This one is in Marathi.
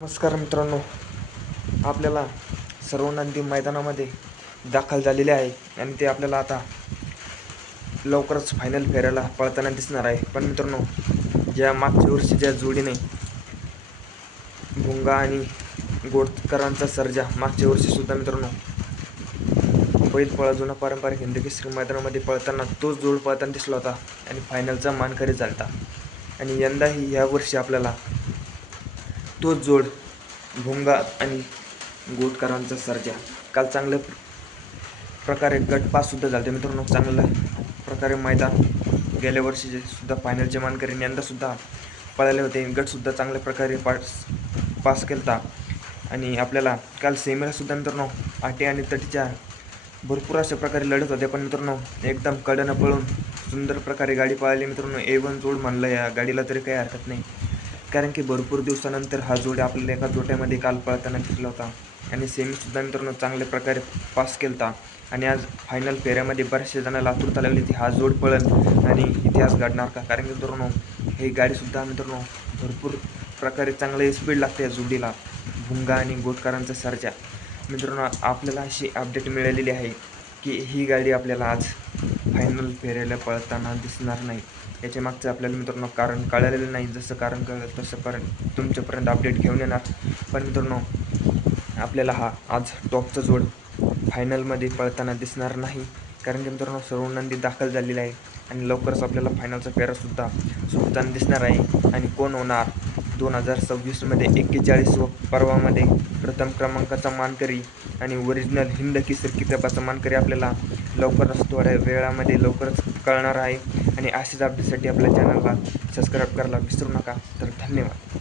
नमस्कार मित्रांनो, आपल्याला सर्व नंदी मैदानामध्ये दाखल झालेले आहे आणि ते आपल्याला आता लवकरच फायनल फेऱ्याला पळताना दिसणार आहे. पण मित्रांनो, ज्या मागच्या वर्षी ज्या जोडीने भुंगा आणि गोडकरांचा सर्जा मागच्या वर्षीसुद्धा मित्रांनो बैल पळा जुना पारंपरिक हिंदकेसरी मैदानामध्ये पळताना तोच जोड पळताना दिसला होता आणि फायनलचा मानकरी झाला. आणि यंदाही यावर्षी आपल्याला तोच जोड भुंगा आणि गोटकरांचा सर्जा काल चांगल्या प्रकारे गट पास सुद्धा झाले मित्रांनो. चांगल्या प्रकारे मैदान गेल्या वर्षीचे सुद्धा फायनलचे मानकरी यंदासुद्धा पळाले होते. गटसुद्धा चांगल्या प्रकारे पास केला आणि आपल्याला काल सेमीलासुद्धा मित्रांनो आटी आणि तटीच्या भरपूर अशा प्रकारे लढत होत्या. पण मित्रांनो एकदम कडनं पळून सुंदर प्रकारे गाडी पळाली मित्रांनो. A1 जोड म्हणलं या गाडीला तरी काही हरकत नाही, कारण की भरपूर दिवसानंतर हा जोड आपल्याला एका जोट्यामध्ये काल पळताना दिसला होता आणि सेमीसुद्धा मित्रांनो चांगल्या प्रकारे पास केला. आणि आज फायनल फेऱ्यामध्ये बऱ्याचशा जणांना आतुरता लागली ती हा जोड पळेल आणि इतिहास घडणार का, कारण की मित्रांनो ही गाडीसुद्धा मित्रांनो भरपूर प्रकारे चांगलं स्पीड लागते या जोडीला भुंगा आणि गोटकरांचा सर्जा. मित्रांनो आपल्याला अशी अपडेट मिळालेली आहे की ही गाडी आपल्याला आज फायनल फेऱ्याला पळताना दिसणार नाही. याच्या मागचं आपल्याला मित्रांनो कारण कळलेलं नाही. जसं कारण कळलं तसं तुमच्यापर्यंत अपडेट घेऊन येणार. पण मित्रांनो आपल्याला हा आज टॉपचा जोड फायनलमध्ये पळताना दिसणार नाही, कारण की मित्रांनो सर्व नंदी दाखल झालेली आहे आणि लवकरच आपल्याला फायनलचा फेरासुद्धा सुटताना दिसणार आहे. आणि कोण होणार 2026मध्ये 41 पर्वामध्ये प्रथम क्रमांकाचा मानकरी आणि ओरिजिनल हिंद केसरी किताबाचा मानकरी आपल्याला लवकरच थोड्या वेळामध्ये लवकरच कळणार आहे. आणि अशाच अपडेटसाठी आपल्या चॅनलला सबस्क्राईब करायला विसरू नका. तर धन्यवाद.